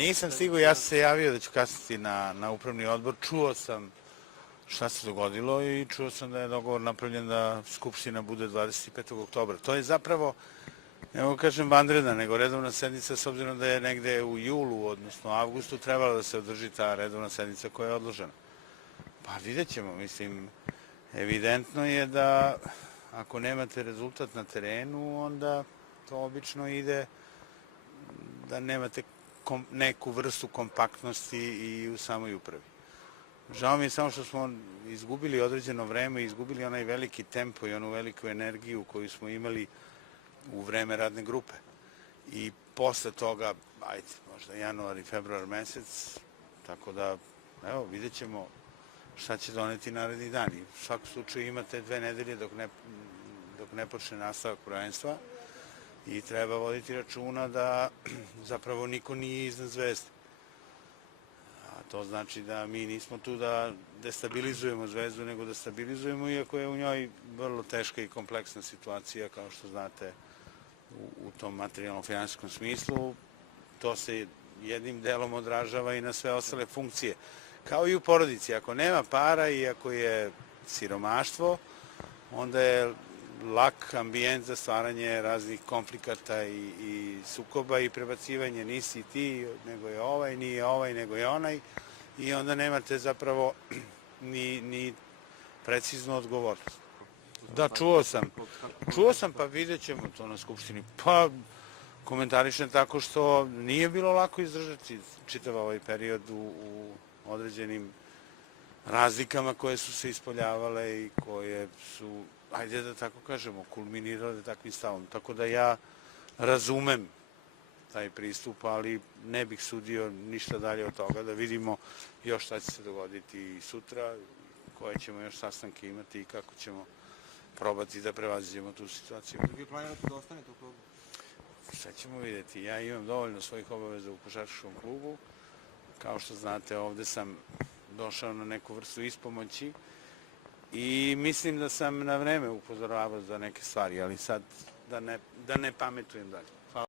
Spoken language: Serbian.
Nisam stigao, ja sam se javio da ću kasniti na upravni odbor. Čuo sam šta se dogodilo i čuo sam da je dogovor napravljen da Skupština bude 25. oktobra. To je zapravo, ne mogu kažem vanredna, nego redovna sednica, s obzirom da je negde u julu, odnosno avgustu, trebala da se održi ta redovna sednica koja je odložena. Pa vidjet ćemo, mislim, evidentno je da ako nemate rezultat na terenu, onda to obično ide da nemate neku vrstu kompaktnosti i u samoj upravi. Žao mi je samo što smo izgubili određeno vreme, izgubili onaj veliki tempo i onu veliku energiju koju smo imali u vreme radne grupe. I posle toga, ajde, možda januar i februar mesec, tako da, evo, vidjet ćemo šta će doneti naredni dan. I u svakom slučaju imate 2 nedelje dok ne počne nastavak prvenstva i treba voditi računa da zapravo niko nije iznad Zvezde. A to znači da mi nismo tu da destabilizujemo Zvezdu, nego da stabilizujemo, iako je u njoj vrlo teška i kompleksna situacija, kao što znate, u tom materijalnom finansijskom smislu. To se jednim delom odražava i na sve ostale funkcije. Kao i u porodici, ako nema para i ako je siromaštvo, onda je lak ambijent za stvaranje raznih konflikata i sukoba i prebacivanje nisi ti, nego je ovaj, nije ovaj, nego je onaj, i onda nemate zapravo ni preciznu odgovornost. Da, čuo sam, pa vidjet ćemo to na Skupštini. Pa komentarišem tako što nije bilo lako izdržati čitav ovaj period u određenim razlikama koje su se ispoljavale i koje su, ajde da tako kažemo, kulminirale takvim stavom. Tako da ja razumem taj pristup, ali ne bih sudio ništa dalje od toga, da vidimo još šta će se dogoditi i sutra, koje ćemo još sastanke imati i kako ćemo probati da prevaziđemo tu situaciju. Vi planirate da ostanete u klubu? Šta ćemo vidjeti? Ja imam dovoljno svojih obaveza u košarkaškom klubu. Kao što znate, ovde sam došao na neku vrstu ispomoći i mislim da sam na vreme upozoravao za neke stvari, ali sad da ne pametujem dalje.